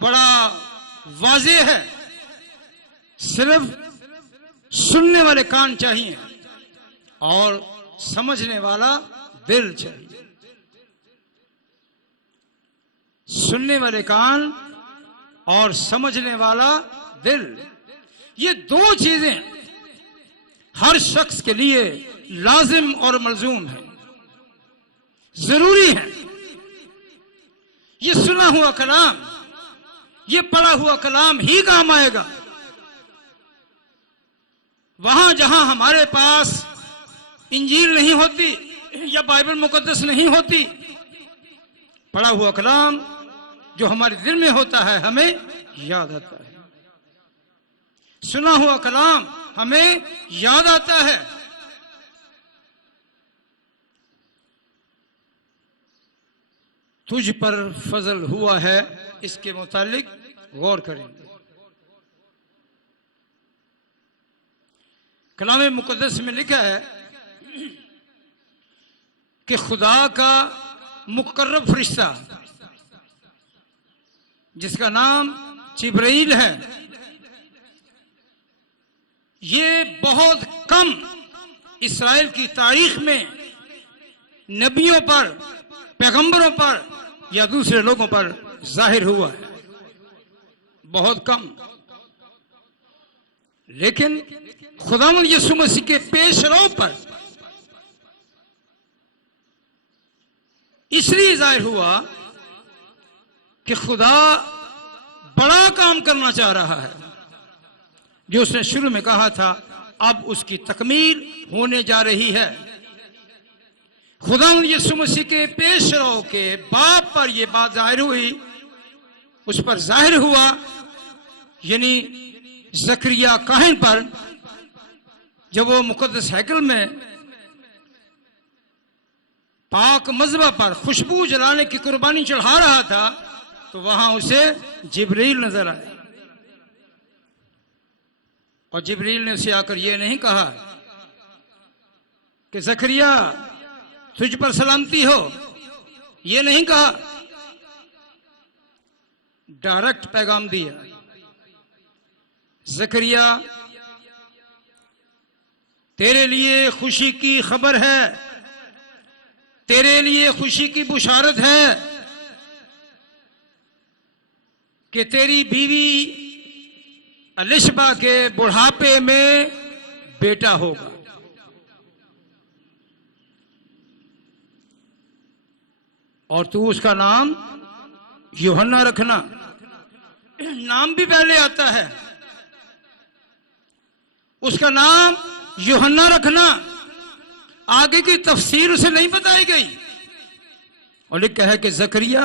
बड़ा वाज़ेह है, सिर्फ सुनने वाले कान चाहिए और समझने वाला दिल चाहिए। सुनने वाले कान और समझने वाला दिल, ये दो चीजें हर शख्स के लिए लाजिम और मलजूम है, जरूरी है। ये सुना हुआ कलाम, ये पढ़ा हुआ कलाम ही काम आएगा। वहां जहां हमारे पास इंजील नहीं होती या बाइबल मुकद्दस नहीं होती, पढ़ा हुआ कलाम जो हमारे दिल में होता है हमें याद आता है। सुना हुआ कलाम हमें याद आता है। तुझ पर फजल हुआ है, इसके मुतालिक गौर करेंगे। कलाम मुकद्दस में लिखा है कि खुदा का मुकर्रब फरिश्ता जिसका नाम जिब्राइल है, ये बहुत कम इस्राएल की तारीख में नबियों पर, पैगंबरों पर या दूसरे लोगों पर जाहिर हुआ है, बहुत कम। लेकिन खुदावंद यीशु मसीह के पेशरो पर इसलिए जाहिर हुआ कि खुदा बड़ा काम करना चाह रहा है। जो उसने शुरू में कहा था, अब उसकी तकमील होने जा रही है। खुदावंद यीशु मसीह के पेशरो के बाप पर यह बात जाहिर हुई, उस पर जाहिर हुआ, यानी जकरिया काहिन पर, जब वो मुकद्दस हैकल में पाक मज़बा पर खुशबू जलाने की कुर्बानी चढ़ा रहा था, तो वहां उसे जिब्रील नजर आया। और जिब्रील ने उसे आकर यह नहीं कहा कि जकरिया तुझ पर सलामती हो, यह नहीं कहा, डायरेक्ट पैगाम दिया, जकरिया तेरे लिए खुशी की खबर है, तेरे लिए खुशी की बुशारत है कि तेरी बीवी अलिशबा के बुढ़ापे में बेटा होगा। और तू उसका नाम यूहन्ना रखना। नाम भी पहले आता है, उसका नाम यूहन्ना रखना। आगे की तफसीर उसे नहीं बताई गई। और लिखा है कि जकरिया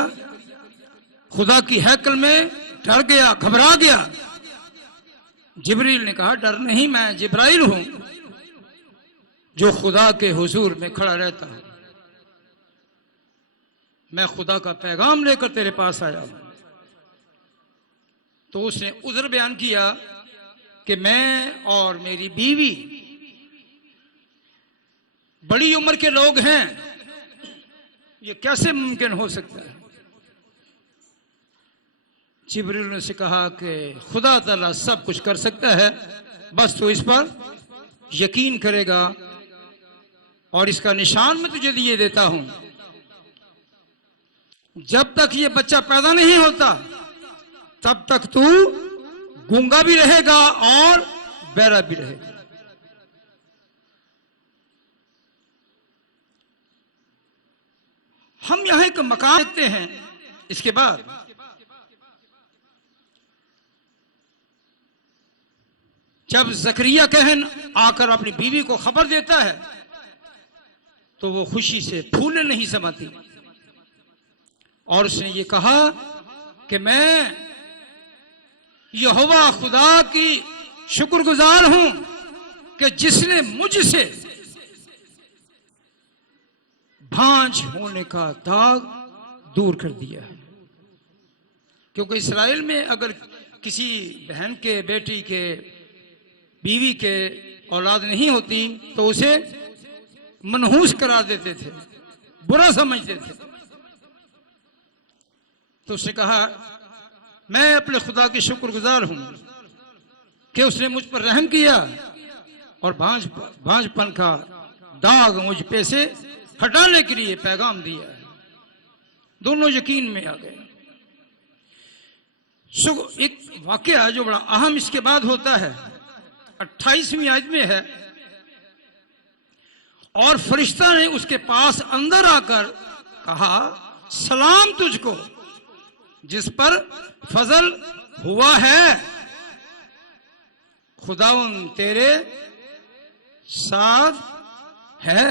खुदा की हैकल में डर गया, घबरा गया। जिब्रील ने कहा, डर नहीं, मैं जिब्राइल हूं जो खुदा के हुजूर में खड़ा रहता हूं। मैं खुदा का पैगाम लेकर तेरे पास आया हूं। तो उसने उज़र बयान किया कि मैं और मेरी बीवी बड़ी उम्र के लोग हैं, ये कैसे मुमकिन हो सकता है। जिब्रील ने उसे कहा कि खुदा ताला सब कुछ कर सकता है, बस तू इस पर यकीन करेगा। और इसका निशान मैं तुझे दिए देता हूं, जब तक ये बच्चा पैदा नहीं होता तब तक तू गूंगा भी रहेगा और बहरा भी रहेगा। हम यहां एक मकान देखते हैं। इसके बाद जब जकरिया कहन आकर अपनी बीवी को खबर देता है तो वो खुशी से फूलने नहीं समाती। और उसने ये कहा कि मैं यहोवा खुदा की शुक्रगुजार हूं कि जिसने मुझसे भांज होने का दाग दूर कर दिया है। क्योंकि इस्राएल में अगर किसी बहन के, बेटी के, बीवी के औलाद नहीं होती तो उसे मनहूस करार देते थे, बुरा समझते थे। तो उसने कहा मैं अपने खुदा की शुक्रगुजार हूं कि उसने मुझ पर रहम किया और भांजपन का दाग मुझ पे से हटाने के लिए पैगाम दिया है। दोनों यकीन में आ गए। एक वाकया जो बड़ा अहम इसके बाद होता है, 28वीं आयत में है, और फरिश्ता ने उसके पास अंदर आकर कहा, सलाम तुझको जिस पर फजल हुआ है, खुदावन तेरे साथ है।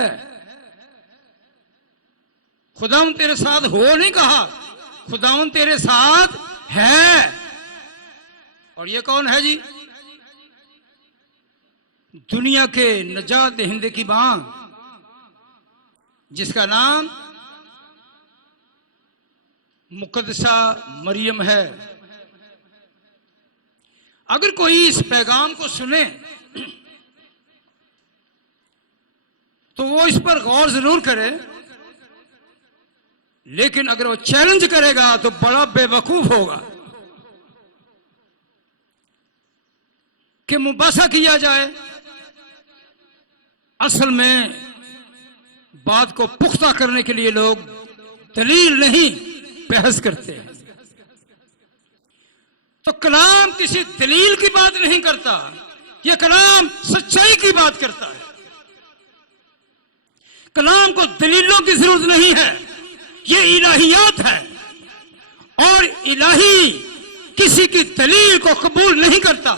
खुदावन तेरे साथ हो नहीं कहा, खुदावन तेरे साथ है। और ये कौन है जी? दुनिया के नजात दहिंदे की बांग, जिसका नाम मुकद्दसा मरियम है। अगर कोई इस पैगाम को सुने तो वो इस पर गौर जरूर करे, लेकिन अगर वो चैलेंज करेगा तो बड़ा बेवकूफ होगा। कि मुबासा किया जाए, असल में बात को पुख्ता करने के लिए लोग दलील नहीं बहस करते हैं। तो कलाम किसी दलील की बात नहीं करता, यह कलाम सच्चाई की बात करता है। कलाम को दलीलों की जरूरत नहीं है, यह इलाहियात है, और इलाही किसी की दलील को कबूल नहीं करता।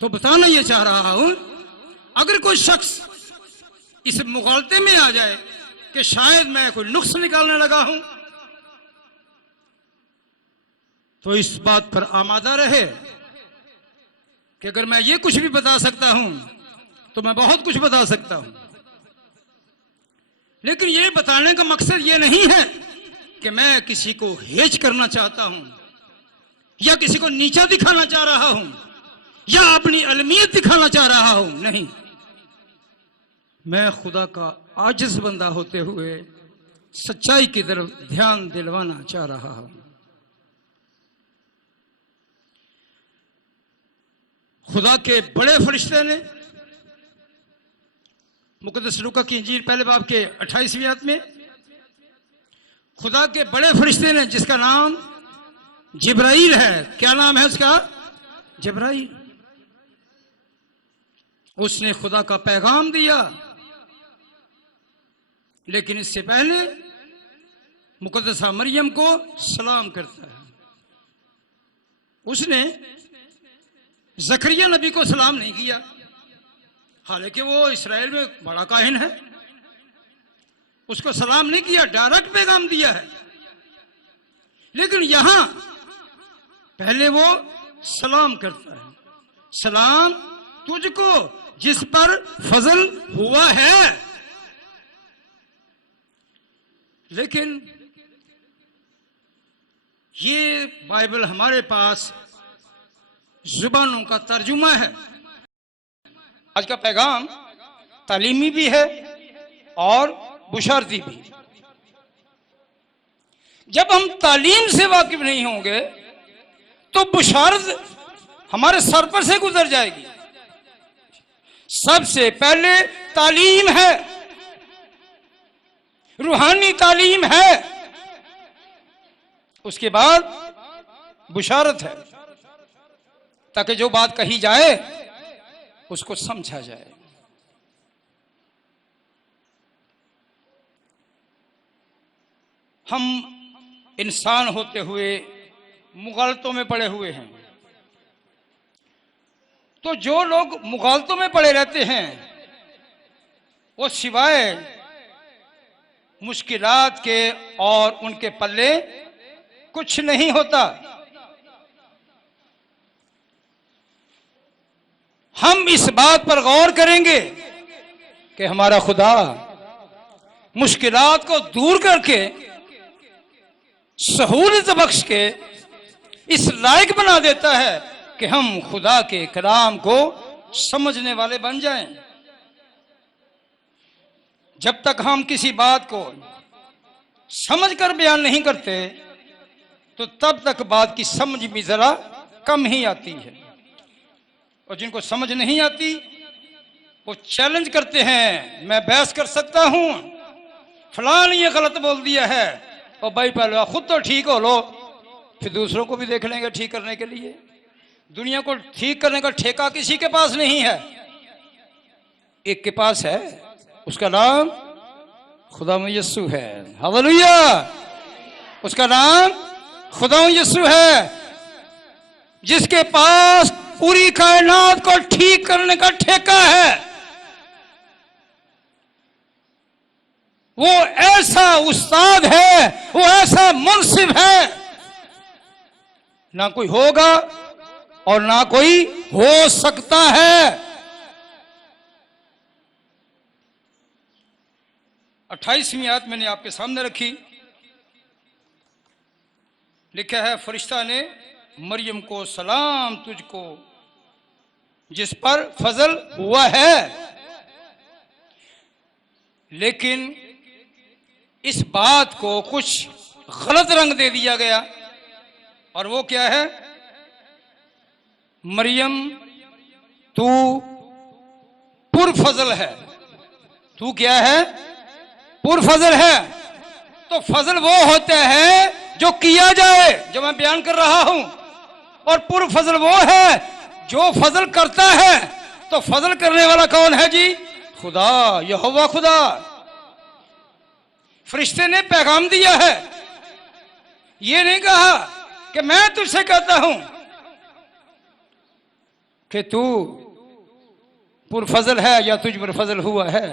तो बताना यह चाह रहा हूं, अगर कोई शख्स इस मुगालते में आ जाए कि शायद मैं कोई नुक्स निकालने लगा हूं, तो इस बात पर आमादा रहे कि अगर मैं ये कुछ भी बता सकता हूं तो मैं बहुत कुछ बता सकता हूं। लेकिन ये बताने का मकसद ये नहीं है कि मैं किसी को हेच करना चाहता हूं, या किसी को नीचा दिखाना चाह रहा हूं, या अपनी अलमियत दिखाना चाह रहा हूं। नहीं, मैं खुदा का आजिज बंदा होते हुए सच्चाई की तरफ ध्यान दिलवाना चाह रहा हूं। खुदा के बड़े फरिश्ते ने मुकद्दस लूका की इंजील पहले बाब के 28वीं आयत में, खुदा के बड़े फरिश्ते ने, जिसका नाम जिब्राइल है, क्या नाम है उसका? जिब्राइल। उसने खुदा का पैगाम दिया, लेकिन इससे पहले मुकद्दसा मरियम को सलाम करता है। उसने जकरिया नबी को सलाम नहीं किया, हालांकि वो इसराइल में बड़ा काहिन है। उसको सलाम नहीं किया, डायरेक्ट पैगाम दिया है। लेकिन यहां पहले वो सलाम करता है, सलाम तुझको जिस पर फजल हुआ है। लेकिन ये बाइबल हमारे पास जुबानों का तर्जुमा है। आज का पैगाम तालीमी भी है और बुशारती भी। जब हम तालीम से वाकिफ नहीं होंगे तो बुशारत हमारे सर पर से गुजर जाएगी। सबसे पहले तालीम है, रूहानी तालीम है, उसके बाद बुशारत है, ताकि जो बात कही जाए उसको समझा जाए। हम इंसान होते हुए मुगालतों में पड़े हुए हैं। तो जो लोग मुगालतों में पड़े रहते हैं वो सिवाय मुश्किलात के और उनके पल्ले कुछ नहीं होता। हम इस बात पर गौर करेंगे कि हमारा खुदा मुश्किलात को दूर करके सहूलत बख्श के इस लायक बना देता है कि हम खुदा के कलाम को समझने वाले बन जाएं। जब तक हम किसी बात को समझ कर बयान नहीं करते, तो तब तक बात की समझ भी जरा कम ही आती है। और जिनको समझ नहीं आती वो चैलेंज करते हैं, मैं बहस कर सकता हूं, फलान ये गलत बोल दिया है, और भाई पहले खुद तो ठीक हो लो, फिर दूसरों को भी देख लेंगे ठीक करने के लिए। दुनिया को ठीक करने का ठेका किसी के पास नहीं है, एक के पास है, उसका नाम खुदा यीशु है। हालेलुया, उसका नाम खुदा यीशु है, जिसके पास पूरी कायनात को ठीक करने का ठेका है। वो ऐसा उस्ताद है, वो ऐसा मुंसिफ है, ना कोई होगा और ना कोई हो सकता है। 28वीं आयत मैंने आपके सामने रखी, लिखा है, फरिश्ता ने मरियम को सलाम तुझको जिस पर फजल हुआ है। लेकिन इस बात को कुछ गलत रंग दे दिया गया, और वो क्या है, मरियम तू पुरफजल है। तू क्या है? पुरफजल है। तो फजल वो होता है जो किया जाए, जो मैं बयान कर रहा हूं, और पुरफजल वो है जो फजल करता है। तो फजल करने वाला कौन है जी? खुदा, यहोवा खुदा। फरिश्ते ने पैगाम दिया है, ये नहीं कहा कि मैं तुझसे कहता हूं कि तू पुरफजल है या तुझ पर फजल हुआ है।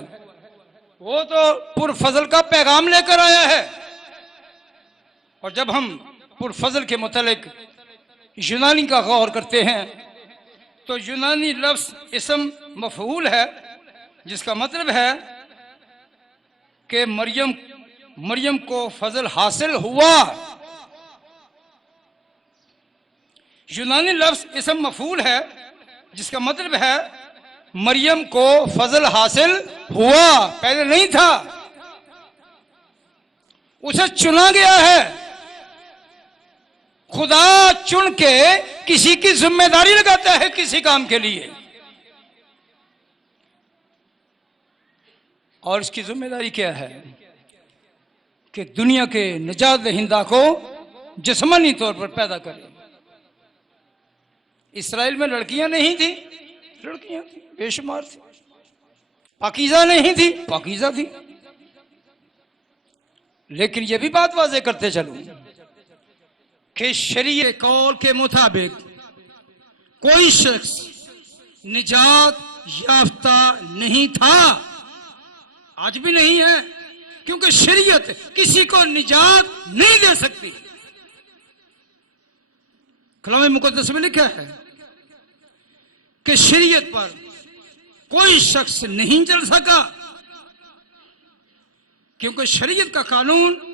वो तो पुरफजल का पैगाम लेकर आया है। और जब हम पुरफजल के मुतालिक यूनानी का गौर करते हैं तो यूनानी लफ्ज इसम मफऊल है, जिसका मतलब है कि मरियम को फजल हासिल हुआ। यूनानी लफ्ज इसम मफऊल है, जिसका मतलब है मरियम को फजल हासिल हुआ, पहले नहीं था, उसे चुना गया है। खुदा चुन के किसी की जिम्मेदारी लगाता है किसी काम के लिए, और इसकी जिम्मेदारी क्या है कि दुनिया के निजात दहिंदा को जिस्मानी तौर पर पैदा करे। इसराइल में लड़कियां नहीं थी, लड़कियां थी, बेशुमार थी। पाकीज़ा नहीं थी, पाकीज़ा थी। लेकिन यह भी बात वाज़ेह करते चलूं कि शरीयत कौल के मुताबिक कोई शख्स निजात याफ्ता नहीं था, आज भी नहीं है, क्योंकि शरीयत किसी को निजात नहीं दे सकती। कलाम मुकद्दस में लिखा है कि शरीयत पर कोई शख्स नहीं चल सका, क्योंकि शरीयत का कानून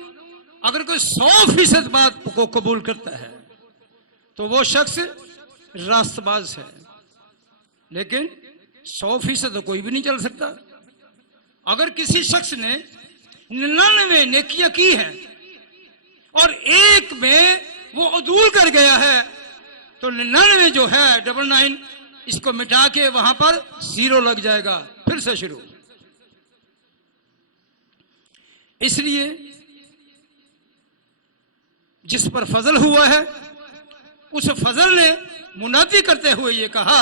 अगर कोई 100% बात को कबूल करता है तो वो शख्स रास्तबाज है, लेकिन 100% तो कोई भी नहीं चल सकता। अगर किसी शख्स ने 99 नेकियां की है और एक में वो अदूल कर गया है, तो 99 जो है 99 इसको मिटा के वहां पर 0 लग जाएगा, फिर से शुरू। इसलिए जिस पर फजल हुआ है उस फजल ने मुनादी करते हुए ये कहा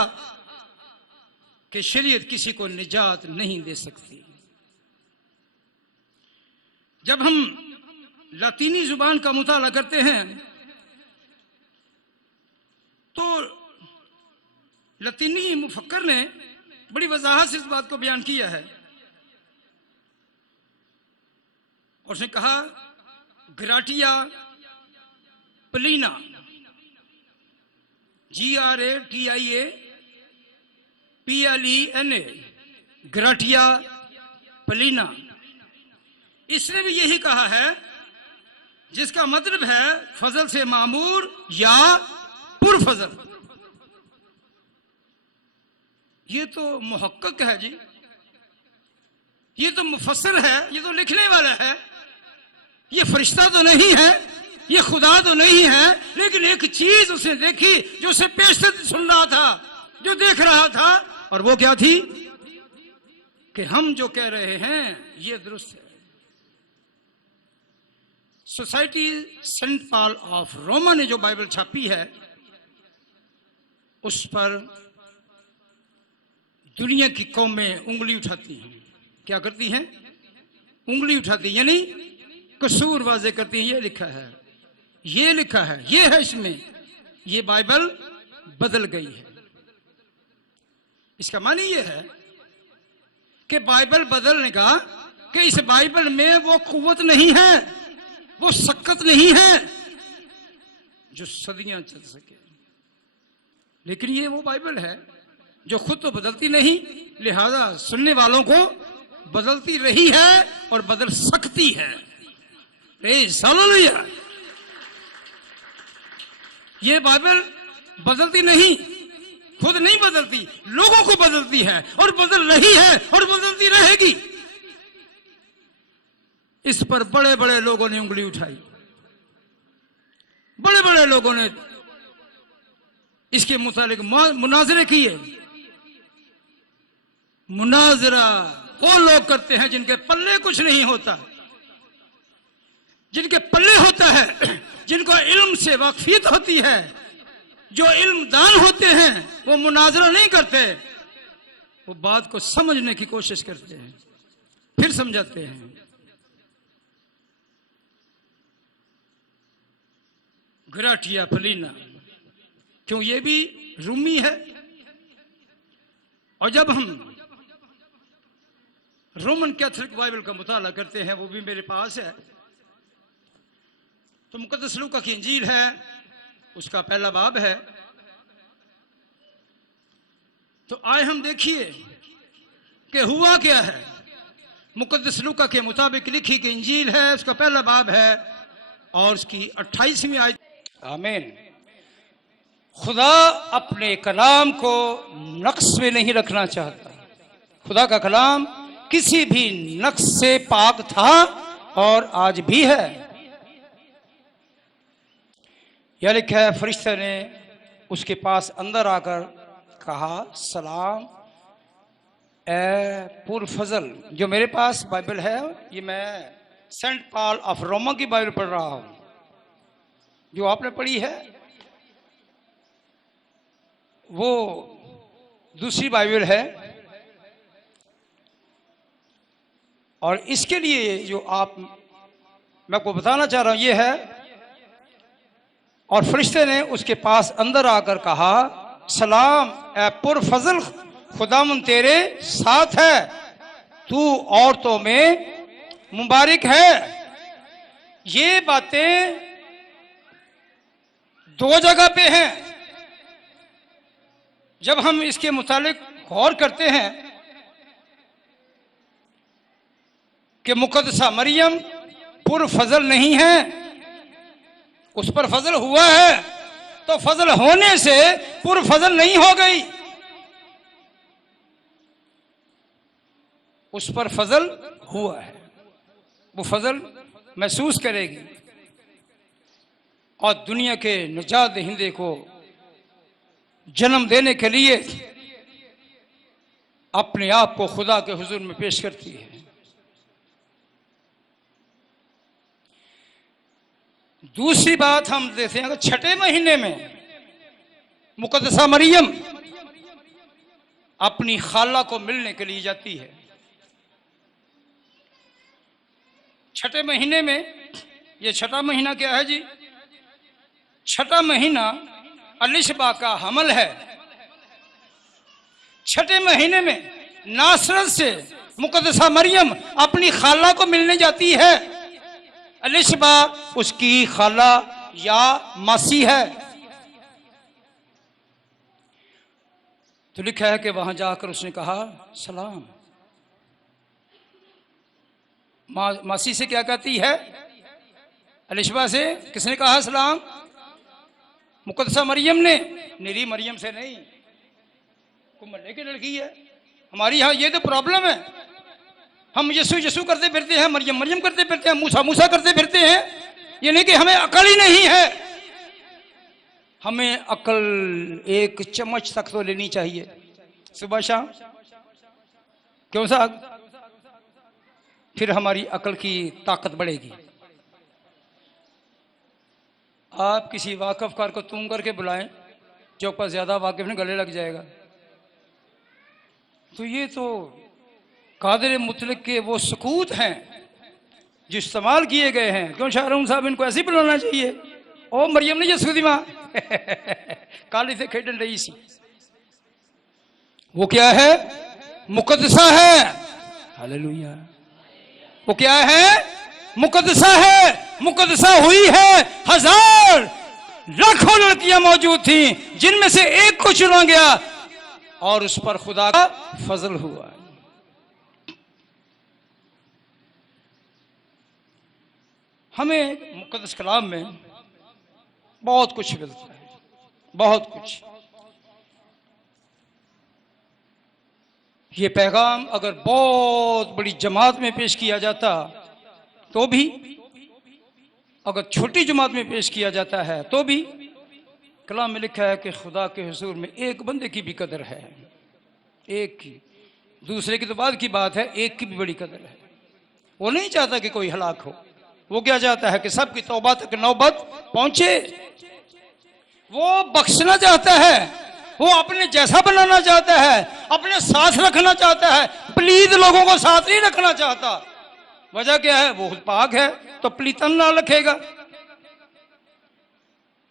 कि शरीयत किसी को निजात नहीं दे सकती। जब हम लातीनी जुबान का मुताला करते हैं तो लतीनी मुफक्कर ने बड़ी वजाहत से इस बात को बयान किया है, और उसने कहा ग्राटिया प्लीना, GRATIA PLENA, ग्राटिया प्लीना। इसने भी यही कहा है, जिसका मतलब है फजल से मामूर या पुरफजल। ये तो मुहक्कक है जी, ये तो मुफस्सिर है, ये तो लिखने वाला है, ये फरिश्ता तो नहीं है। ये खुदा तो नहीं है, लेकिन एक चीज उसने देखी जो उसे पेशत सुन रहा था, जो देख रहा था, और वो क्या थी कि हम जो कह रहे हैं ये दुरुस्त है। Society saint Paul of Roma ने जो बाइबल छापी है उस पर दुनिया की कौमें उंगली उठाती हैं। क्या करती हैं? उंगली उठाती, यानी कसूर वाजे करती हैं। ये लिखा है, ये लिखा है, ये है इसमें, ये बाइबल बदल गई है। इसका मानी ये है कि बाइबल बदलने का कि इस बाइबल में वो कुव्वत नहीं है, वो शक्कत नहीं है जो सदियां चल सके। लेकिन ये वो बाइबल है जो खुद तो बदलती नहीं, लिहाजा सुनने वालों को बदलती रही है और बदल सकती है। हालेलुया। ये बाइबल बदलती नहीं, खुद नहीं बदलती, लोगों को बदलती है और बदल रही है और बदलती रहेगी। इस पर बड़े बड़े लोगों ने उंगली उठाई, बड़े बड़े लोगों ने इसके मुतालिक मुनाजरे किए। मुनाजरा वो लोग करते हैं जिनके पल्ले कुछ नहीं होता, जिनके पल्ले होता है, जिनको इल्म से वाकफियत होती है, जो इल्मदान होते हैं, वो मुनाजरा नहीं करते, वो बात को समझने की कोशिश करते हैं, फिर समझाते हैं। ग्राटिया फलीना, क्यों? ये भी रूमी है। और जब हम रोमन कैथोलिक बाइबल का मुताला करते हैं, वो भी मेरे पास है, तो मुकद्दस लूका की इंजील है, उसका पहला बाब है। तो आए हम देखिए कि हुआ क्या है। मुकद्दस लूका के मुताबिक लिखी की इंजील है, उसका पहला बाब है और उसकी 28वीं आयत। आमीन। खुदा अपने कलाम को नक्श में नहीं रखना चाहता। खुदा का कलाम किसी भी नक्श से पाक था और आज भी है। यह लिखा है, फरिश्ते ने उसके पास अंदर आकर कहा, सलाम ए पुरफजल। जो मेरे पास बाइबल है, ये मैं सेंट पॉल ऑफ रोमा की बाइबल पढ़ रहा हूं। जो आपने पढ़ी है वो दूसरी बाइबल है। और इसके लिए जो मैं आपको बताना चाह रहा हूं ये है, और फरिश्ते ने उसके पास अंदर आकर कहा, सलाम ए पुरफजल, खुदावन तेरे साथ है, तू औरतों में मुबारक है। ये बातें दो जगह पे हैं। जब हम इसके मुतालिक गौर करते हैं कि मुकद्दसा मरियम पुरफजल नहीं है, उस पर फजल हुआ है, तो फजल होने से पुरफजल नहीं हो गई, उस पर फजल हुआ है, वो फजल महसूस करेगी और दुनिया के निजात दहिंदे को जन्म देने के लिए अपने आप को खुदा के हुजूर में पेश करती है। दूसरी बात हम देखते हैं कि छठे महीने में मुकद्दसा मरियम अपनी खाला को मिलने के लिए जाती है। छठे महीने में, ये छठा महीना क्या है जी? छठा महीना अलिशबा का हमल है। छठे महीने में नासरत से मुकद्दसा मरियम अपनी खाला को मिलने जाती है। अलिशबा उसकी खाला या मासी है। तो लिखा है कि वहां जाकर उसने कहा, सलाम। मासी से क्या कहती है? अलिशबा से किसने कहा सलाम? मुकद्दसा मरियम ने। निरी मरियम से नहीं, कुम्मले की लड़की है। हमारी यहाँ ये तो प्रॉब्लम है, हम यसु यसु करते फिरते हैं, मरियम मरियम करते फिरते हैं, मूसा मूसा करते फिरते हैं, ये नहीं कि हमें अकल ही नहीं है। हमें अकल एक चम्मच तक तो लेनी चाहिए सुबह शाम, क्यों साहब? फिर हमारी अकल की ताकत बढ़ेगी। आप किसी वाकफकार को तुम करके बुलाएं, जो पर ज्यादा वाकिफ नहीं, गले लग जाएगा। तो ये तो कादिर मुतलक के वो सकूत हैं जो इस्तेमाल किए गए हैं। क्यों शाहरुख साहब, इनको ऐसे ही बुलाना चाहिए। ओ मरियम ने यसुदी माँ काली से खेडन रही सी, वो क्या है? मुकद्दसा है। हालेलुया। वो क्या है? मुकद्दसा है। मुकद्दसा हुई है। हजार लाखों लड़कियां मौजूद थी, जिनमें से एक को चुना गया और उस पर खुदा का फजल हुआ। हमें मुकद्दस कलाम में बहुत कुछ मिलता है, बहुत कुछ। ये पैगाम अगर बहुत बड़ी जमात में पेश किया जाता तो भी, अगर छोटी जमात में पेश किया जाता है तो भी, कलाम में लिखा है कि खुदा के हुजूर में एक बंदे की भी कदर है। एक की, दूसरे की तो बाद की बात है, एक की भी बड़ी कदर है। वो नहीं चाहता कि कोई हलाक हो, वो क्या चाहता है कि सबकी तौबा तक नौबत पहुंचे। वो बख्शना चाहता है, वो अपने जैसा बनाना चाहता है, अपने साथ रखना चाहता है। प्लीज लोगों को साथ नहीं रखना चाहता। वजह क्या है? वो पाक है तो प्लीतन ना रखेगा,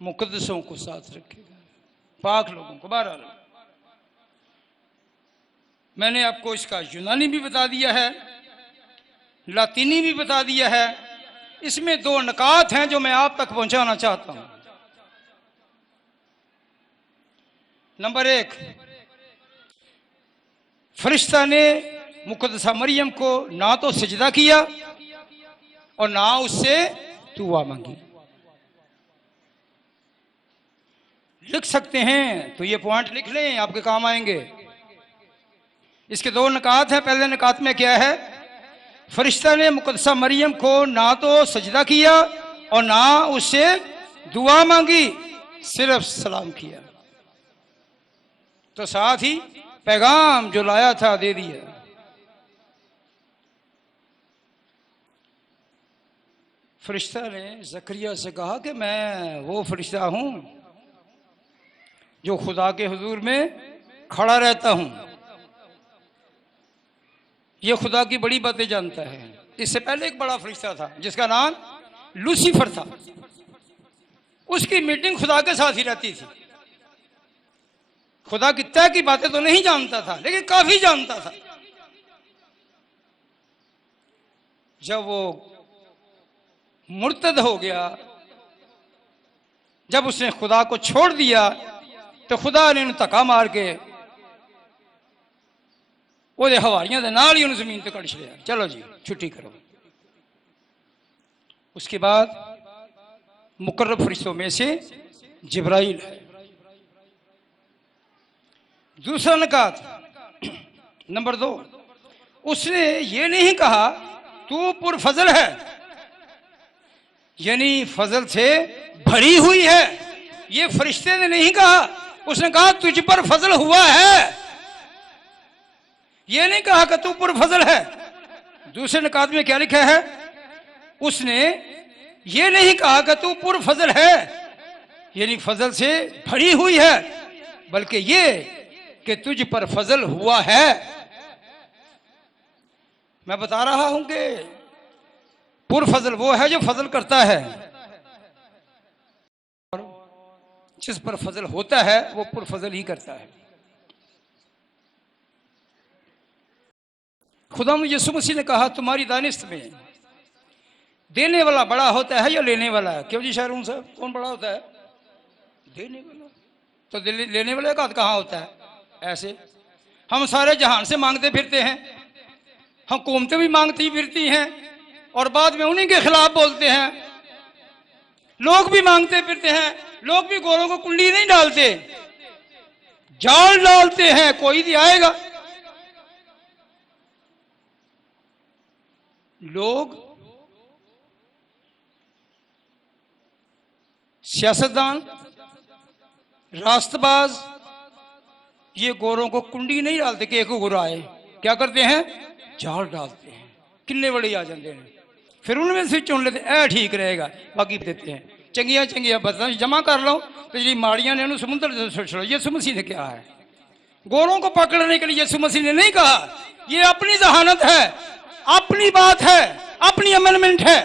मुकद्दसों को साथ रखेगा, पाक लोगों को। बहरहाल मैंने आपको इसका यूनानी भी बता दिया है, लातीनी भी बता दिया है। इसमें दो नकात हैं जो मैं आप तक पहुंचाना चाहता हूं। नंबर एक, फरिश्ता ने मुकद्दसा मरियम को ना तो सजदा किया और ना उससे दुआ मांगी। लिख सकते हैं तो ये पॉइंट लिख लें, आपके काम आएंगे। इसके दो नकात हैं। पहले नकात में क्या है? फरिश्ता ने मुकद्दसा मरियम को ना तो सजदा किया और ना उससे दुआ मांगी, सिर्फ सलाम किया। तो साथ ही पैगाम जो लाया था दे दिया। फरिश्ता ने जकरिया से कहा कि मैं वो फरिश्ता हूं जो खुदा के हुजूर में खड़ा रहता हूं। ये खुदा की बड़ी बातें जानता है। इससे पहले एक बड़ा फरिश्ता था जिसका नाम लूसीफर था। उसकी मीटिंग खुदा के साथ ही रहती थी। खुदा की तय की बातें तो नहीं जानता था, लेकिन काफी जानता था। जब वो मुर्तद हो गया, जब उसने खुदा को छोड़ दिया, तो खुदा ने उन्हें धक्का मार के ਉਹਦੇ हवारियां ਦੇ नाल ही उन्हें जमीन पे कड़ लिया। चलो जी छुट्टी करो। उसके बाद मुकर्रब फरिश्तों में से जिब्राइल है। दूसरा नकात, नंबर 2, उसने ये नहीं कहा तू पुरफजल है, यानी फजल से भरी हुई है। ये फरिश्ते ने नहीं कहा, उसने कहा तुझ पर फजल हुआ है। ये नहीं कहा कि तू पुरफजल है। दूसरे नकात में क्या लिखा है? उसने ये नहीं कहा कि तू पुरफजल है, यानी फजल से भरी हुई है, बल्कि ये कि तुझ पर फजल हुआ है। मैं बता रहा हूं कि पुरफजल वो है जो फजल करता है, और जिस पर फजल होता है वो पुरफजल ही करता है। खुदा यीशु मसीह ने कहा तुम्हारी दानिश में देने वाला बड़ा होता है या लेने वाला? क्यों जी शाहरुख साहब, कौन बड़ा होता है? देने वाला। तो लेने वाले का कहाँ होता है? ऐसे हम सारे जहान से मांगते फिरते हैं, हम हुकूमतें भी मांगती फिरती हैं और बाद में उन्हीं के खिलाफ बोलते हैं। लोग भी मांगते फिरते हैं, लोग भी गोरों को कुंडी नहीं डालते, जाल डालते हैं, कोई भी आएगा। लोग सियासतदान, रास्तबाज, ये गोरों को कुंडी नहीं डालते कि एक गोरा आए, क्या करते हैं, जाल डालते हैं, किन्ने बड़े आ जाते हैं, फिर उनमें से चुन लेते, ए ठीक रहेगा, बाकी देते हैं। चंगिया चंगिया बदला जमा कर लो तो जी माड़ियां ने समुद्र से छोड़ो। यीशु मसीह ने क्या है, गोरों को पकड़ने के लिए यीशु मसीह ने नहीं कहा, ये अपनी जहानत है, अपनी बात है, अपनी अमेंडमेंट है,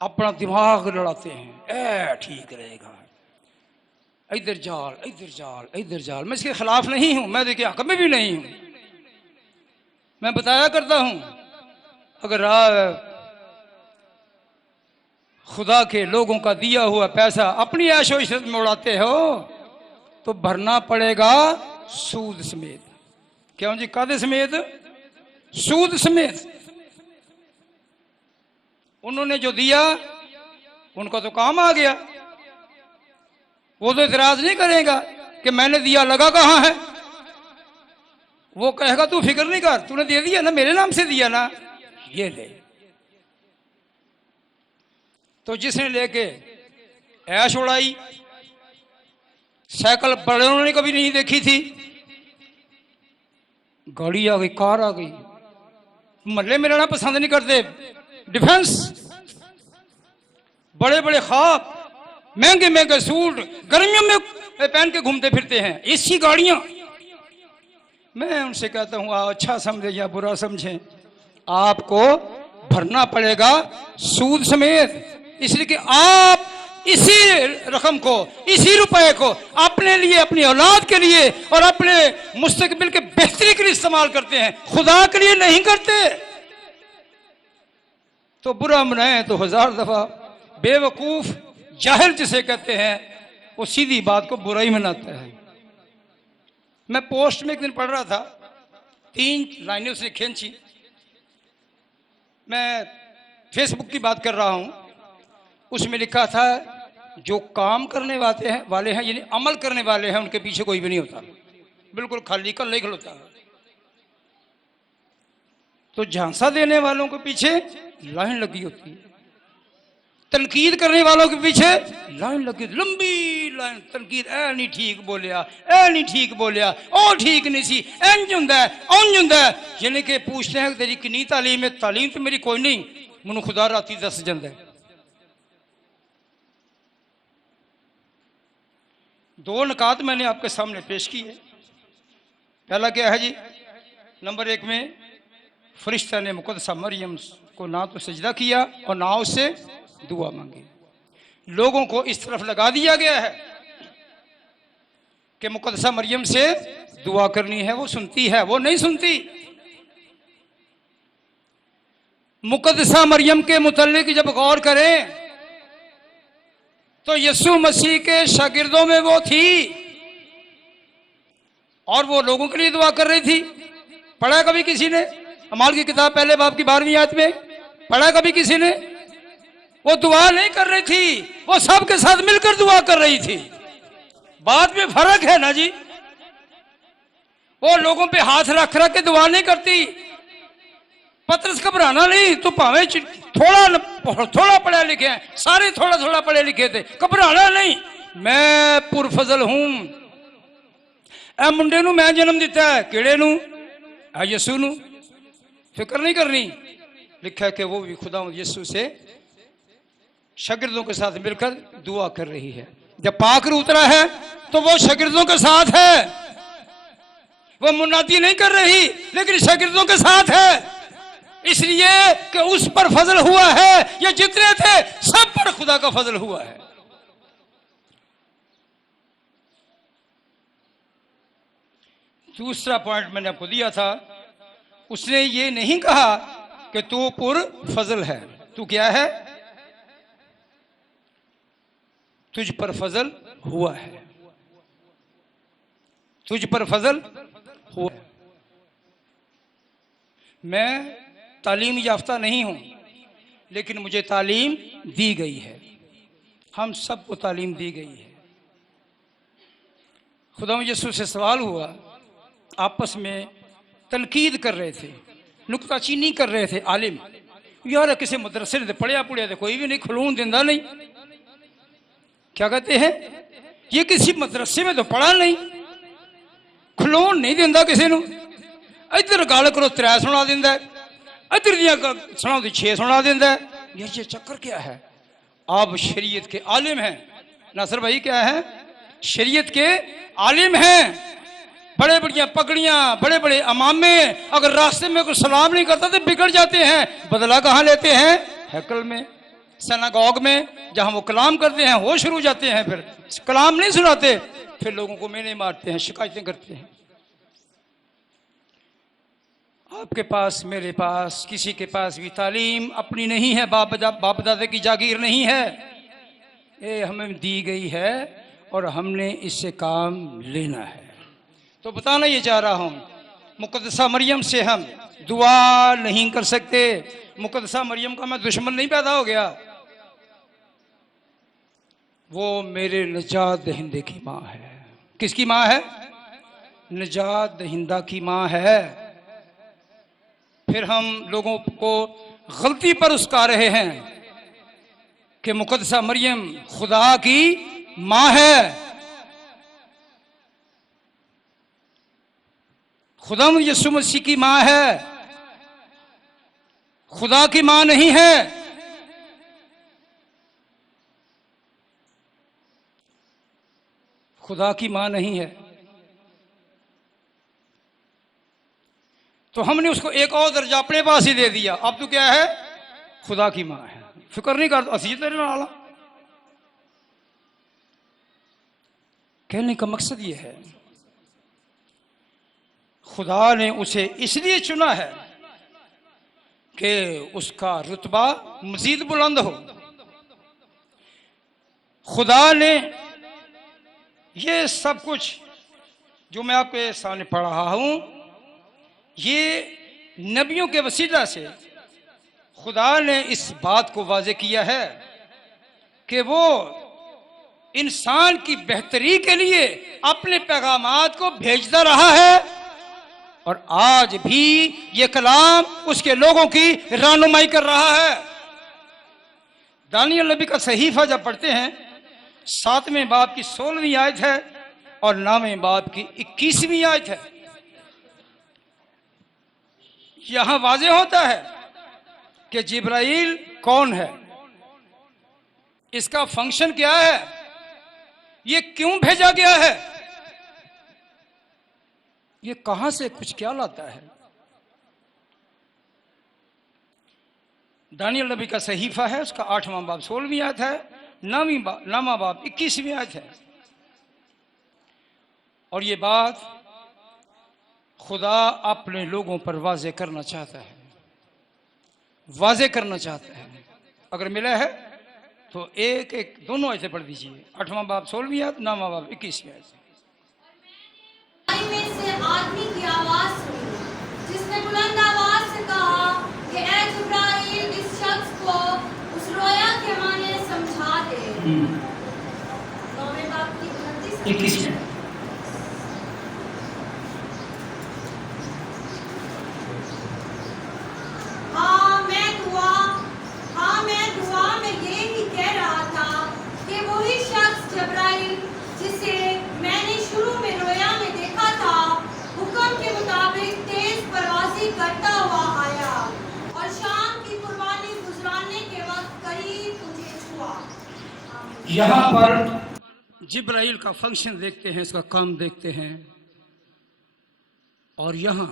अपना दिमाग लड़ाते हैं, ए ठीक रहेगा, इधर जाल इधर जाल इधर जाल। मैं इसके खिलाफ नहीं हूं, मैं देखिए हक में भी नहीं हूं, मैं बताया करता हूं, अगर खुदा के लोगों का दिया हुआ पैसा अपनी ऐशो इशरत में उड़ाते हो तो भरना पड़ेगा सूद समेत। क्यों जी, कादे समेत, सूद समेत। उन्होंने जो दिया उनका तो काम आ गया, वो तो इतराज नहीं करेगा कि मैंने दिया लगा कहां है, वो कहेगा तू फिक्र नहीं कर, तूने दे दिया ना, मेरे नाम से दिया ना, ये ले। तो जिसने लेके ऐश उड़ाई, साइकिल बड़ों ने कभी नहीं देखी थी, गाड़ी आ गई, कार आ गई, मल्ले में रहना पसंद नहीं करते, डिफेंस, बड़े बड़े ख्वाब, महंगे महंगे सूट, गर्मियों में पहन के घूमते फिरते हैं, एसी गाड़ियां। मैं उनसे कहता हूं, अच्छा समझे या बुरा समझे, आपको भरना पड़ेगा सूद समेत, इसलिए कि आप इसी रकम को, इसी रुपए को अपने लिए, अपनी औलाद के लिए और अपने मुस्तकबिल के बेहतरी के लिए इस्तेमाल करते हैं, खुदा के लिए नहीं करते। तो बुरा मनाए तो हजार दफा, बेवकूफ जाहिल जिसे कहते हैं वो सीधी बात को बुरा ही मनाता है। मैं पोस्ट में एक दिन पढ़ रहा था, 3 लाइनें उसने खींची, मैं फेसबुक की बात कर रहा हूं, उसमें लिखा था जो काम करने वाले हैं यानी अमल करने वाले हैं उनके पीछे कोई भी नहीं होता, बिल्कुल खाली कल नहीं खलोता। तो झांसा देने वालों के पीछे लाइन लगी होती है, तनकीद करने वालों के पीछे लाइन लगी, लंबी लाइन, तनकीद, ए नहीं ठीक बोलिया, ए नहीं ठीक बोलिया, ओ ठीक नहीं सी, इंज हुंदा है, उंज हुंदा है, यानी कि पूछते हैं तेरी कितनी तालीम है, तालीम तो मेरी कोई नहीं, मैनू खुदा राती दस जांदा है। 2 नकात मैंने आपके सामने पेश किए। पहला क्या है जी, नंबर 1 में फरिश्ता ने मुकद्दसा मरियम को ना तो सजदा किया और ना उससे दुआ मांगी। लोगों को इस तरफ लगा दिया गया है कि मुकद्दसा मरियम से दुआ करनी है, वो सुनती है, वो नहीं सुनती। मुकद्दसा मरियम के मुतल्लिक जब गौर करें तो यीशु मसीह के शागिर्दों में वो थी और वो लोगों के लिए दुआ कर रही थी। पढ़ा कभी किसी ने अमाल की किताब पहले बाब की 12वीं आयत में, पढ़ा कभी किसी ने? वो दुआ नहीं कर रही थी, वो सबके साथ मिलकर दुआ कर रही थी। बात में फर्क है ना जी, वो लोगों पे हाथ रख रख के दुआ नहीं करती। पतरस घबराना नहीं, तो भावे थोड़ा पढ़े लिखे हैं, सारे थोड़ा थोड़ा पढ़े लिखे थे, घबराना नहीं, मैं पुरफजल हूं, ए मुंडे नू मैं जन्म दिता है, केड़े नू? यीशु नू। फिक्र नहीं करनी, लिखा है कि वो भी खुदा यीशु से शागिर्दों के साथ मिलकर दुआ कर रही है। जब पाक उतरा है तो वो शागिर्दों के साथ है, वो मुनादी नहीं कर रही लेकिन शागिर्दों के साथ है, इसलिए कि उस पर फजल हुआ है, ये जितने थे सब पर खुदा का फजल हुआ है। दूसरा पॉइंट मैंने आपको दिया था, उसने ये नहीं कहा कि तू पुर फजल है, तू क्या है? तुझ पर फजल हुआ है, तुझ पर फजल हुआ है। मैं तालीम याफ्ता नहीं हूं लेकिन मुझे तालीम दी गई है, हम सबको तालीम दी गई है। खुदा यीशु से सवाल हुआ, आपस में तनकीद कर रहे थे, नुक्ताचीनी कर रहे थे आलिम। यार किसी मदरसे ने पढ़िया पुढ़िया तो कोई भी नहीं, खलून दिंदा नहीं। क्या कहते हैं, ये किसी मदरसे में तो पढ़ा नहीं, खलून नहीं दिंदा किसी को। इधर गल करो 3 सुना दिंदा है, इधर दियां सुनाओ 6 सुना दिंदा है। ये चक्कर क्या है? आप शरीयत के आलिम हैं नासिर भाई, क्या है, शरीयत के आलिम हैं, बड़े बढ़िया पगड़ियां, बड़े बड़े अमामे, अगर रास्ते में कोई सलाम नहीं करता तो बिगड़ जाते हैं। बदला कहाँ लेते हैं? हैकल में, सिनागोग में, जहां वो कलाम करते हैं, होश शुरू जाते हैं, फिर कलाम नहीं सुनाते, फिर लोगों को मेने मारते हैं, शिकायतें करते हैं। आपके पास, मेरे पास, किसी के पास भी तालीम अपनी नहीं है, बाप दादा की जागीर नहीं है, ये हमें दी गई है और हमने इससे काम लेना है। तो बताना ये चाह रहा हूं, मुकद्दसा मरियम से हम दुआ नहीं कर सकते। मुकद्दसा मरियम का मैं दुश्मन नहीं पैदा हो गया, वो मेरे निजात दहिंदे की माँ है। किसकी माँ है? निजात दहिंदा की माँ है। फिर हम लोगों को गलती पर उसका रहे हैं कि मुकद्दसा मरियम खुदा की माँ है। खुदा यीशु मसीह की माँ है, खुदा की माँ नहीं है। खुदा की माँ नहीं है। तो हमने उसको एक और दर्जा अपने पास ही दे दिया। अब तो क्या है? खुदा की माँ है। फिक्र नहीं करता, असी तेरे नाल। कहने का मकसद ये है, खुदा ने उसे इसलिए चुना है कि उसका रुतबा मजीद बुलंद हो। खुदा ने ये सब कुछ जो मैं आपके सामने पढ़ रहा हूं, ये नबियों के वसीला से खुदा ने इस बात को वाज़े किया है कि वो इंसान की बेहतरी के लिए अपने पैगामात को भेजता रहा है, और आज भी ये कलाम उसके लोगों की रहनुमाई कर रहा है। दानियल नबी का सहीफा जब पढ़ते हैं, 7वें बाब की 16वीं आयत है और 9वें बाब की 21वीं आयत है। यहां वाज़े होता है कि जिब्राइल कौन है, इसका फंक्शन क्या है, ये क्यों भेजा गया है, ये कहां से कुछ क्या लाता है। दानियल नबी का सहीफा है, उसका 8वां बाब 16वीं आयत है, 9वां बाब 21वीं आयत है। और ये बात खुदा अपने लोगों पर वाज़े करना चाहता है, वाज़े करना चाहता है। अगर मिला है तो एक एक दोनों आयतें पढ़ दीजिए। 8वां बाब 16वीं आयत, 9वां बाब 21वीं आयत। में से आदमी की आवाज सुनी, जिसने बुलंद आवाज से कहा कि ऐ जिब्राइल, इस शख्स को उस रोया के माने समझा दे। 9वें बाब की 29 मैं दुआ में ये ही कह रहा था कि वही शख्स जिब्राइल जिसे मैंने शुरू में रोया में देखा था, हुक्म के मुताबिक तेज परवाज़ी करता हुआ आया और शाम की कुर्बानी गुजराने के वक्त करीब मुझे छुआ। यहाँ पर जिब्राइल का फंक्शन देखते हैं, इसका काम देखते हैं। और यहाँ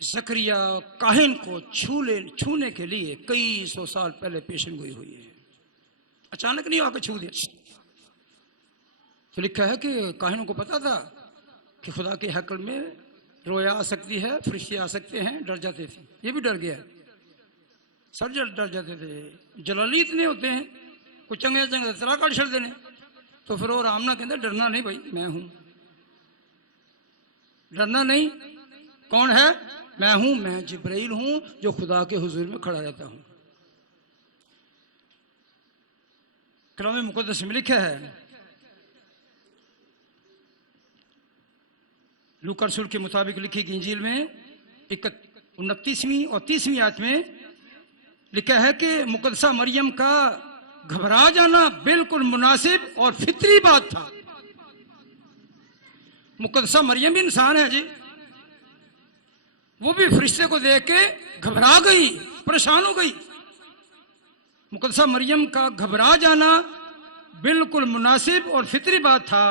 ज़करिया काहिन को छूने के लिए कई 100 साल पहले पेशन गोई हुई है। अचानक नहीं आकर छू दिया। तो लिखा है कि काहिनों को पता था कि खुदा के हैकल में रोया आ सकती है, फरिश्ते आ सकते हैं, डर जाते थे। ये भी डर गया, सब डर जाते थे। जलाली इतने होते हैं, कुछ चंगे चंगे तरा काट छड़ देने। तो फिर वो रामना कहते डरना नहीं भाई, मैं हूं। डरना नहीं, कौन है? मैं हूं, मैं जिब्राइल हूं जो खुदा के हुजूर में खड़ा रहता हूं। कलाम मुकद्दस में लिखा है, लूका रसूल के मुताबिक लिखी गई इंजील में 29वीं और 30वीं आयत में लिखा है कि मुकद्दसा मरियम का घबरा जाना बिल्कुल मुनासिब और फितरी बात था। मुकद्दसा मरियम भी इंसान है जी, वो भी फरिश्ते को देख के घबरा गई, परेशान हो गई। मुकद्दसा मरियम का घबरा जाना बिल्कुल मुनासिब और फितरी बात था।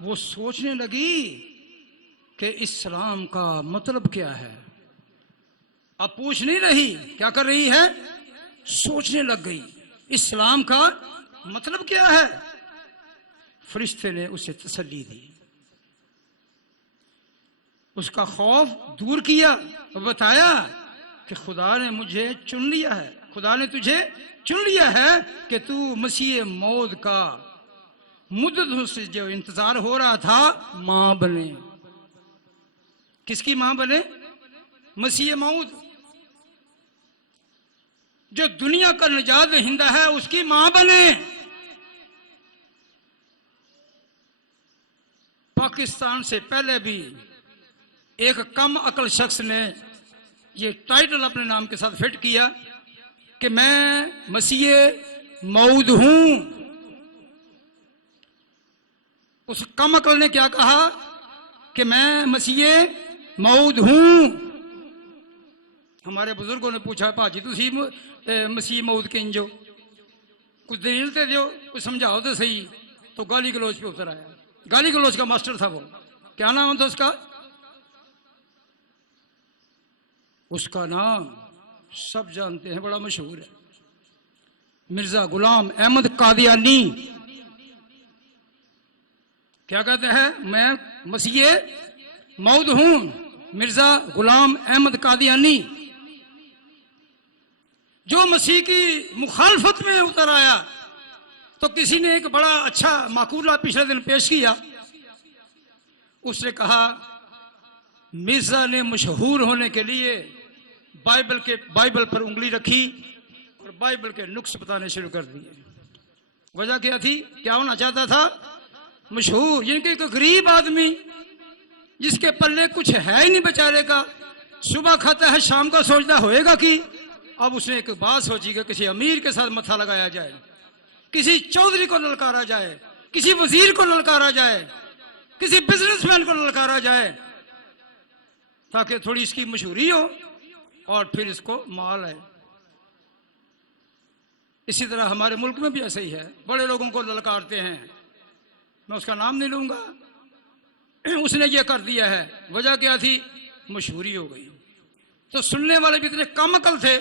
वो सोचने लगी कि इस्लाम का मतलब क्या है। अब पूछ नहीं रही, क्या कर रही है, सोचने लग गई इस्लाम का मतलब क्या है। फरिश्ते ने उसे तसल्ली दी, उसका खौफ दूर किया और बताया कि खुदा ने मुझे चुन लिया है, खुदा ने तुझे चुन लिया है कि तू मसीह मौत का मुद्दत से जो इंतजार हो रहा था मां बने। किसकी मां बने? मसीह मौत, जो दुनिया का निजात दहिंदा है, उसकी मां बने। पाकिस्तान से पहले भी एक कम अकल शख्स ने ये टाइटल अपने नाम के साथ फिट किया कि मैं मसीह मौद हूं। उस कम अकल ने क्या कहा कि मैं मसीह मौद हूं। हमारे बुजुर्गों ने पूछा, भाजी तुसी मसीह मौद के इंजो, कुछ दलील ते दो, कुछ समझाओ तो सही। तो गाली गलौज पे उतर आया। गाली गलौज का मास्टर था वो। क्या नाम था उसका? उसका नाम सब जानते हैं, बड़ा मशहूर है, मिर्जा गुलाम अहमद कादियानी। क्या कहते हैं? मैं मसीह मौद हूं, मिर्जा गुलाम अहमद कादियानी, जो मसीह की मुखालफत में उतर आया। तो किसी ने एक बड़ा अच्छा माकूला पिछले दिन पेश किया। उसने कहा मिर्जा ने मशहूर होने के लिए बाइबल पर उंगली रखी और बाइबल के नुक्स बताने शुरू कर दिए। वजह क्या थी? क्या होना चाहता था? मशहूर। जिनके एक गरीब आदमी जिसके पल्ले कुछ है ही नहीं बेचारे का, सुबह खाता है शाम का सोचता होएगा कि अब उसने एक बात सोची कि किसी अमीर के साथ मत्था लगाया जाए, किसी चौधरी को ललकारा जाए, किसी वजीर को ललकारा जाए, किसी बिजनेसमैन को ललकारा जाए, ताकि थोड़ी इसकी मशहूरी हो और फिर इसको माल है। इसी तरह हमारे मुल्क में भी ऐसा ही है, बड़े लोगों को ललकारते हैं, मैं उसका नाम नहीं लूंगा, उसने ये कर दिया है। वजह क्या थी? मशहूरी हो गई। तो सुनने वाले भी इतने कम अकल थे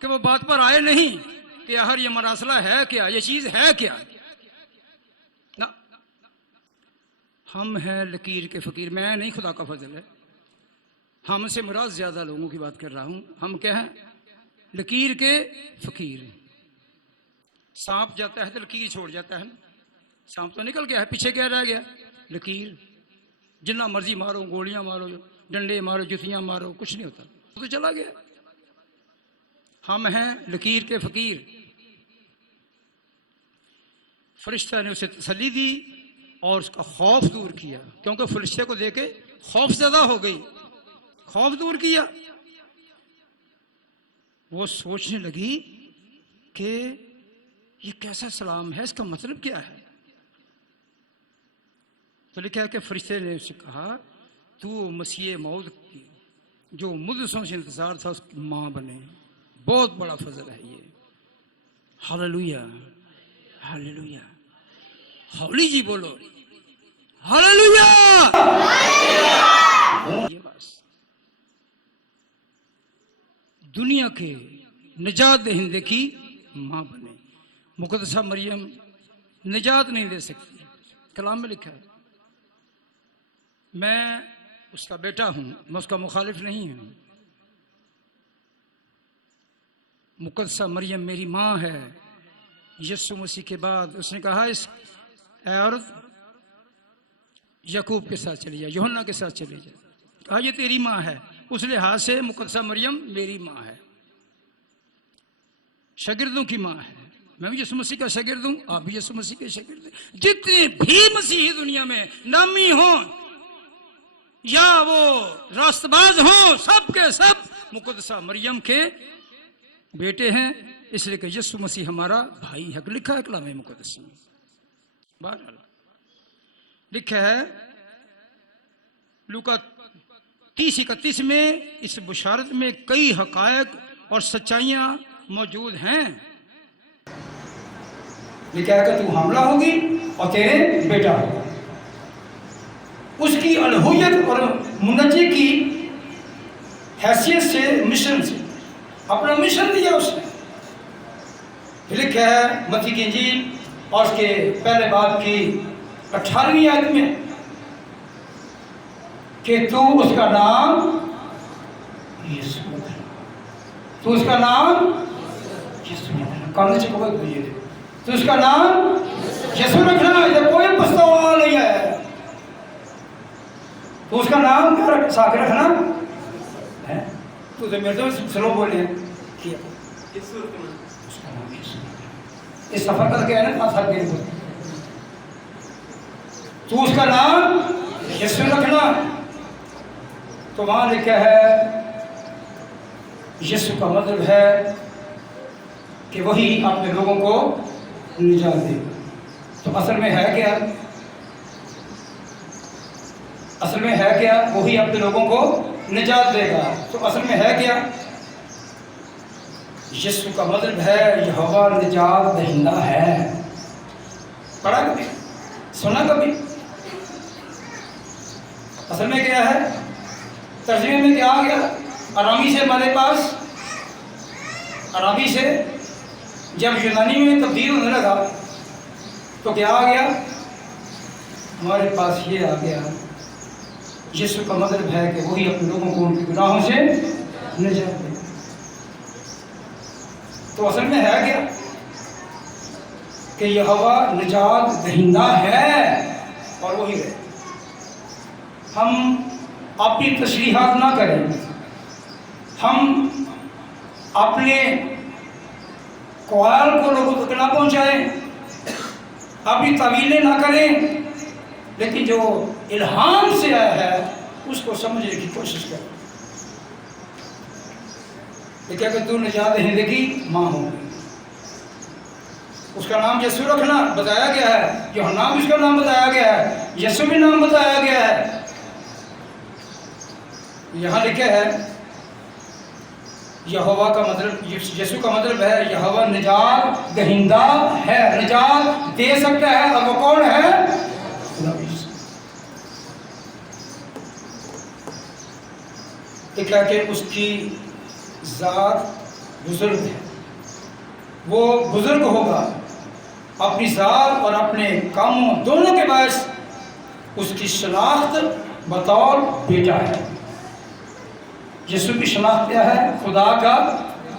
कि वो बात पर आए नहीं कि यार ये मरासला है क्या, ये चीज है क्या ना। हम हैं लकीर के फकीर। मैं नहीं, खुदा का फजल है। हमसे मुराद ज्यादा लोगों की बात कर रहा हूं। हम क्या हैं? लकीर के फकीर। सांप जाता है तो लकीर छोड़ जाता है। सांप तो निकल गया है, पीछे क्या रह गया? लकीर। जितना मर्जी मारो, गोलियां मारो, डंडे मारो, जुतियां मारो, कुछ नहीं होता, तो चला गया। हम हैं लकीर के फकीर। फरिश्ता ने उसे तसल्ली दी और उसका खौफ दूर किया, क्योंकि फरिश्ते को देके खौफ ज्यादा हो गई। खौफ दूर किया। वो सोचने लगी कि ये कैसा सलाम है, इसका मतलब क्या है। तो लिखा है कि फरिश्ते ने उससे कहा तू मसीह मौद की जो मुद्दतों से इंतजार था उसकी मां बने। बहुत बड़ा फजल है ये। Hallelujah, hallelujah. हौली जी बोलो हालेलुया। ये बस दुनिया के निजात दहिंदे की मां बने। मुकद्दसा मरियम निजात नहीं दे सकती, कलाम में लिखा है। मैं उसका बेटा हूं, मैं उसका मुखालिफ नहीं हूं। मुकद्दसा मरियम मेरी मां है। यीशु मसीह के बाद उसने कहा इस औरत याकूब के साथ चली जा, यूहन्ना के साथ चली जा। कहा ये तेरी मां है। उस लिहाज से मुकद्दसा मरियम मेरी मां है, शागिर्दों की मां है। मैं भी यीशु मसीह का शागिर्द हूं, आप भी यीशु मसीह के शागिर्द हैं। जितने भी मसीही दुनिया में नामी हों, या वो रास्तबाज हो, सब के सब मुकद्दसा मरियम के बेटे हैं, इसलिए कि यीशु मसीह हमारा भाई है। लिखा है कलाम मुकद्दस में, बहरहाल लिखा है लूका 30:31 में, इस बुशारत में कई हकायक और सच्चाइयां मौजूद हैं। लिखा है कि तू हमला होगी और तेरे बेटा होगा। उसकी अलहुयत और मुनज्जी की हैसियत से, मिशन से, अपना मिशन दिया उसने। लिखा है मत्ती की इंजील और उसके पहले बाब की 18वीं आयत में कि तू उसका नाम यीशु रखना, तू उसका नाम यीशु रखना। कानून से कोई बुझे तो उसका नाम यीशु रखना, इधर कोई पछतावा नहीं है। तो उसका नाम क्या रख साथ रखना है। तो मेरे तो स्लो बोले इस सफर का क्या है ना, साथ को तो उसका नाम यीशु रखना। तो वहां लिखा है यीशु का मतलब है कि वही अपने लोगों को निजात दे। तो असल में है क्या, असल में है क्या, वही अपने लोगों को निजात देगा। तो असल में है क्या, यीशु का मतलब है यहोवा निजात दहिंदा है। पढ़ा कभी, सुना कभी? असल में क्या है, तर्जुमे में क्या आ गया, अरामी से हमारे पास, अरामी से जब यूनानी में तब्दील होने लगा तो क्या आ गया हमारे पास, ये आ गया यीशु का मतलब है कि वही अपने लोगों को उनके गुनाहों से निजात दे। तो असल में है क्या कि यहोवा निजात दहिंदा है और वही है। हम अपनी तशरीहात ना करें, हम अपने कवाल को लोगों तक ना पहुँचाएं, अपनी तवीलें ना करें, लेकिन जो इल्हाम से आया है उसको समझने की कोशिश करें। ये क्या कि तू निजात दहिंदे की माँ होगी, उसका नाम यीशु रखना बताया गया है, यूहन्ना भी उसका नाम बताया गया है, यीशु भी नाम बताया गया है। यहाँ लिखे है यहोवा का मतलब, यीशु का मतलब है यहोवा निजात दहिंदा है, निजात दे सकता है। और वो कौन है? लिखा कि उसकी जात बुजुर्ग है, वो बुजुर्ग होगा, अपनी जात और अपने कामों दोनों के बायस उसकी शनाख्त बतौर बेटा है। यीशु की शनाख्त क्या है? खुदा का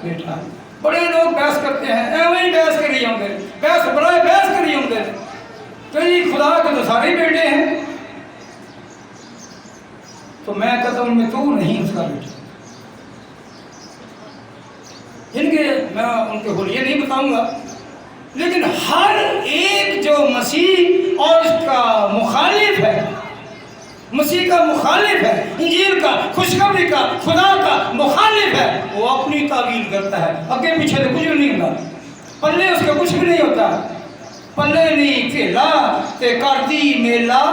बेटा है। बड़े लोग बहस करते हैं, ऐਵੇਂ ही बहस करी होंगे, बहस बड़े बहस करी होंगे, तो ये खुदा के तो सारे बेटे हैं। तो मैं कहता हूँ उनमें तू नहीं उसका बेटा। इनके मैं उनके होलिये नहीं बताऊंगा, लेकिन हर एक जो मसीह और इसका मुखालिफ है, मसीह का मुखालिफ है, इंजील का, खुशखबरी का, खुदा का मुखालिफ है, वो अपनी तावील करता है। आगे पीछे तो कुछ भी नहीं होता, पल्ले उसका कुछ भी नहीं होता। पल्ले नहीं खेला ते करती मेला,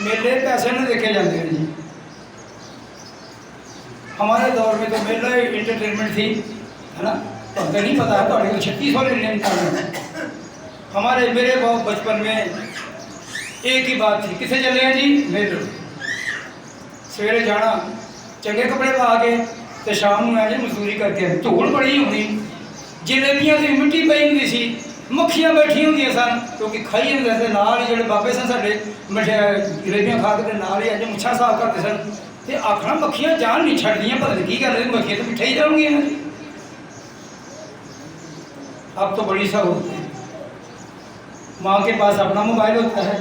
मेले पैसे नहीं देखे जाते हैं जी। हमारे दौर में तो मेला इंटरटेनमेंट थी, है ना। तो हमें नहीं पता है, तो 3600 लेने हमारे मेरे बहुत बचपन में एक ही बात थी, किसे चले हैं जी? मेले। सवेरे जाना चंगे कपड़े पा के, तो शाम में आए मजदूरी करके, धूल बड़ी होनी, जलेबियां की मिट्टी पई होंगी सी, मक्खियां बैठी होंगे सन, क्योंकि खाई होंगे थे नाल जो बाबे सन साढ़े जलेबियां खा के नाल ही अज मुच्छा साफ करते सन। तो आखना मक्खियां जान नहीं छड़दियां, पता नहीं की गल, मक्खियां तो मिठे ही जाऊंगी। अब तो बड़ी सहूलत है, माँ के पास अपना मोबाइल होता है,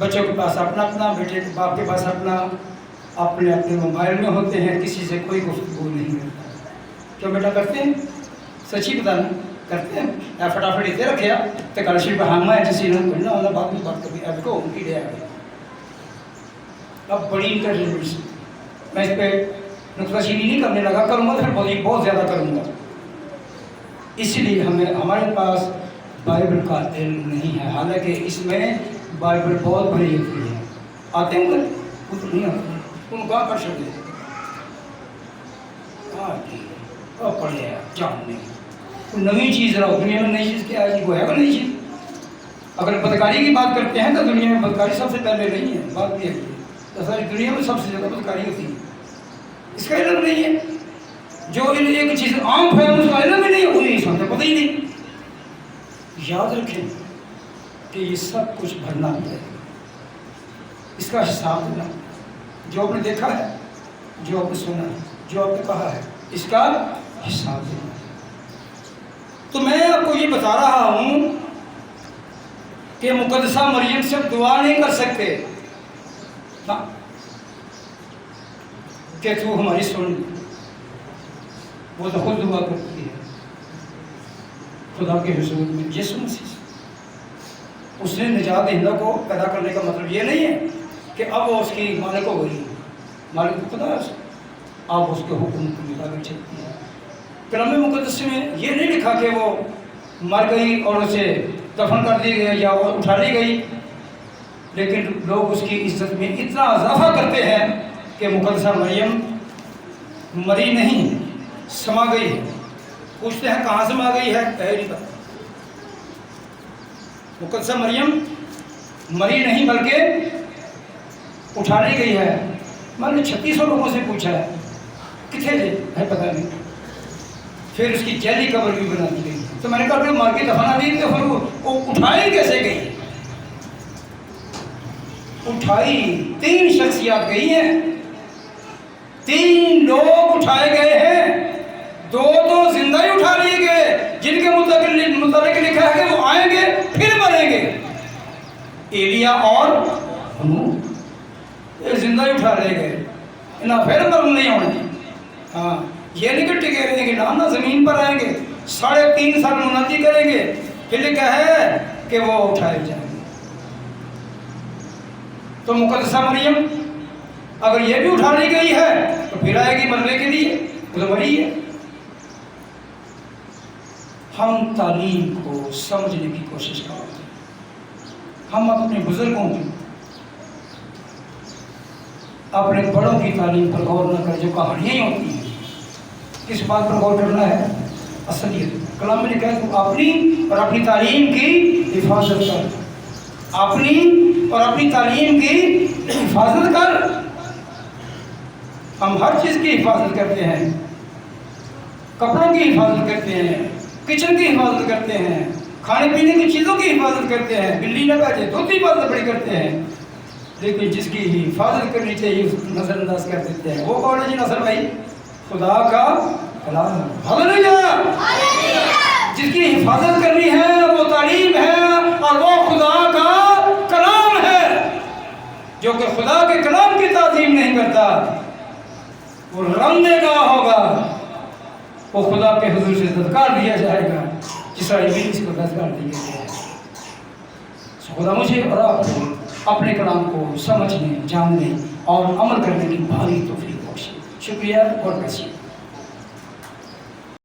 बच्चों के पास अपना अपना, बेटे के बाप के पास अपना, अपने अपने मोबाइल में होते हैं, किसी से कोई गुफ्तगू नहीं करता। क्यों बेटा करते हैं? सच्ची बताना करते हैं। या फटाफट इतने रखे तो कल श्री हाँ मैं जिस ना बात में बात कभी अब को उनकी दे अब बड़ी इंटेलिजेंस, मैं इस पर नुक्ताचीनी नहीं करने लगा, करूँगा तो फिर बहुत ज़्यादा करूँगा। इसलिए हमें हमारे पास बाइबल का इल्म नहीं है, हालांकि इसमें बाइबल बहुत बड़ी होती है। आते हैं उधर कुछ नहीं आते, उनको कर सकते पढ़े जानने कोई नई चीज़ रहा दुनिया में, नई चीज़ क्या है? वो है वो नई चीज़। अगर बदकारी की बात करते हैं तो दुनिया में बदकारी सबसे पहले नहीं है, बात भी है तो सारी दुनिया में सबसे ज़्यादा बदकारी होती है, इसका इल्म नहीं है। जो एक चीज़ आम है उसका इल्म ही नहीं है, उन्हें समझ पता ही नहीं। याद रखें कि ये सब कुछ भरना है, इसका हिसाब देना। जो आपने देखा है, जो आपने सुना है, जो आपने कहा है, इसका हिसाब देना। तो मैं आपको ये बता रहा हूँ कि मुकद्दसा मरियम से दुआ नहीं कर सकते ना कि तू हमारी सुन, वो तो खुद दुआ करती है खुदा के हुजूर में। यीशु मसीह उसने निजात दहिंदा को पैदा करने का मतलब ये नहीं है कि अब वो उसकी मालिक हो गई, मालिक खुदा है, आप उसके हुक्म के मुताबिक चलती है। कलाम मुकद्दस में ये नहीं लिखा कि वो मर गई और उसे दफन कर दी गई या वो उठा ली गई, लेकिन लोग उसकी इज्जत में इतना इजाफा करते हैं कि मुकद्दसा मरियम मरी नहीं, समा गई है। पूछते हैं कहाँ समा गई है, कह नहीं पता। मुकद्दसा मरियम मरी नहीं बल्कि उठा ली गई है। मैंने 3600 लोगों से पूछा है कितने थे, है पता नहीं। फिर उसकी जैली कब्र भी बना दी गई, तो मैंने कहा मार के दफना दी, तो फिर वो उठाई कैसे गई? उठाई 3 शख्सियत गई हैं, 3 लोग उठाए गए हैं, 2 तो जिंदा ही उठा लिए गए, जिनके मुताबिक लिखा है कि वो आएंगे फिर मरेंगे, एलिया और ये जिंदा ही उठा ले गए, ना फिर मर नहीं होने। हाँ, ये नहीं कि टिके रहेंगे ना जमीन पर आएंगे, 3.5 साल मुनादी करेंगे, फिर लिखा है कि वो उठाए जाएंगे। तो मुकद्दसा मरियम अगर ये भी उठा ली गई है तो फिर आएगी मरने के लिए, वो तो मरी है। हम तालीम को समझने की कोशिश करते हैं, हम अपने बुजुर्गों की, अपने बड़ों की तालीम पर गौर न करें, जो कहानियाँ ही होती हैं। किस बात पर गौर करना है? असलियत। कलाम में लिखा है तू अपनी और अपनी तालीम की हिफाजत कर, अपनी और अपनी तालीम की हिफाजत कर। हम हर चीज़ की हिफाजत करते हैं, कपड़ों की हिफाजत करते हैं, किचन की हिफाजत करते हैं, खाने पीने की चीज़ों की हिफाजत करते हैं, बिल्ली न बैठे तो की हिफाजत बड़ी करते हैं, लेकिन जिसकी हिफाजत करनी चाहिए उसको नज़रअंदाज कर देते हैं। वो कौन है जी? नसर भाई, खुदा का कलाम। हालेलुया। जिसकी हिफाजत करनी है वो तालीम है और वो खुदा का कलाम है। जो कि खुदा के कलाम की ताज़ीम नहीं करता वो रंदेगा होगा, वो खुदा के हुजूर से धत्कार दिया जाएगा, जिस इब्लीस को धत्कार दिया गया है। खुदा मुझे और आपको अपने कलाम को समझने, जानने और अमल करने की भारी तौफीक बख्शे। शुक्रिया और बख्शे।